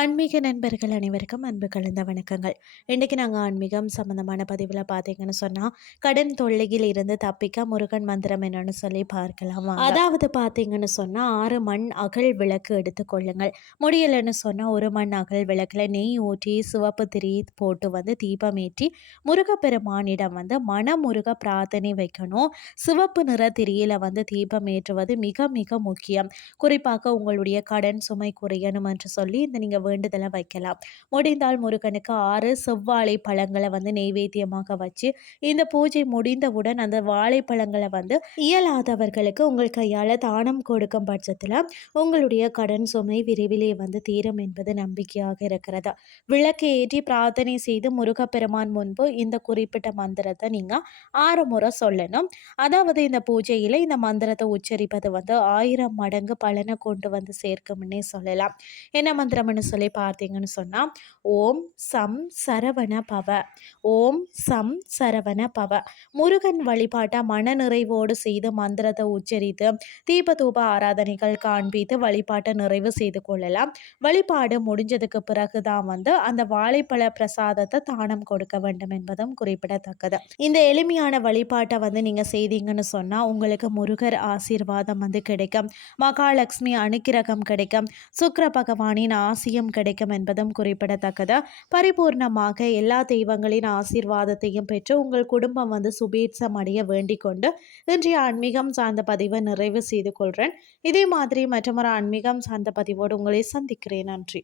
ஆன்மீக நண்பர்கள் அனைவருக்கும் அன்பு கலந்த வணக்கங்கள். இன்றைக்கி நாங்கள் ஆன்மீகம் சம்மந்தமான பதிவில் பார்த்தீங்கன்னு சொன்னால் கடன் தொல்லையில் இருந்து தப்பிக்க முருகன் மந்திரம் என்னன்னு சொல்லி பார்க்கலாம் அதாவது பார்த்தீங்கன்னு சொன்னால் ஆறு மண் அகல் விளக்கு எடுத்துக்கொள்ளுங்கள் முடியலைன்னு சொன்னால் ஒரு மண் அகல் விளக்கில் நெய் ஊற்றி சிவப்பு திரி போட்டு வந்து தீபமேற்றி முருகப்பெருமானிடம் வந்து மனமுருக பிரார்த்தனை வைக்கணும். சிவப்பு நிற திரியில் வந்து தீபம் ஏற்றுவது மிக மிக முக்கியம். குறிப்பாக உங்களுடைய கடன் சுமை குறையணும் என்று சொல்லி இந்த நீங்கள் வேண்டுதலை வைக்கலாம். முடிந்தால் முருகனுக்கு ஆறு செவ்வாழை பழங்களை வந்து நெய்வேத்தியமாக வச்சு இந்த பூஜை முடிந்தவுடன் அந்த வாழைப்பழங்களை வந்து இயலாதவர்களுக்கு உங்கள் கையால் தானம் கொடுக்கும் பட்சத்தில் உங்களுடைய கடன் சுமை விரைவிலே வந்து தீரும் என்பது நம்பிக்கையாக இருக்கிறது? விளக்கு ஏற்றி பிரார்த்தனை செய்து முருகப்பெருமான் முன்பு இந்த குறிப்பிட்ட மந்திரத்தை நீங்கள் ஆறு முறை சொல்லணும். அதாவது இந்த பூஜையில் இந்த மந்திரத்தை உச்சரிப்பது வந்து ஆயிரம் மடங்கு பலனை கொண்டு வந்து சேர்க்கும்னே சொல்லலாம். என்ன மந்திரம்னு சொல்ல பார்த்தீங்கன்னு சொன்னால் ஓம் சம் சரவண பவ. ஓம் சம் சரவண பவ. முருகன் வழிபாட்டை மன நிறைவோடு செய்து மந்திரத்தை உச்சரித்து தீப தூப ஆராதனைகள் காண்பித்து வழிபாட்டை நிறைவு செய்து கொள்ளலாம். வழிபாடு முடிஞ்சதுக்கு பிறகு தான் வந்து அந்த வாழைப்பழ பிரசாதத்தை தானம் கொடுக்க வேண்டும் என்பதும் குறிப்பிடத்தக்கது. இந்த எளிமையான வழிபாட்டை வந்து நீங்கள் செய்தீங்கன்னு சொன்னால் உங்களுக்கு முருகர் ஆசீர்வாதம் வந்து கிடைக்கும். மகாலட்சுமி அனுக்கிரகம் கிடைக்கும். சுக்கர பகவானின் ஆசியும் கிடைக்கும் என்பதும் குறிப்பிடத்தக்கது. பரிபூர்ணமாக எல்லா தெய்வங்களின் ஆசீர்வாதத்தையும் பெற்று உங்கள் குடும்பம் வந்து சுபீட்சம் அடைய வேண்டிக் கொண்டு இன்றைய ஆன்மீகம் சார்ந்த பதிவை நிறைவு செய்து கொள்கிறேன் இதே மாதிரி மற்றொரு ஆன்மீகம் சார்ந்த பதிவோடு உங்களை சந்திக்கிறேன். நன்றி.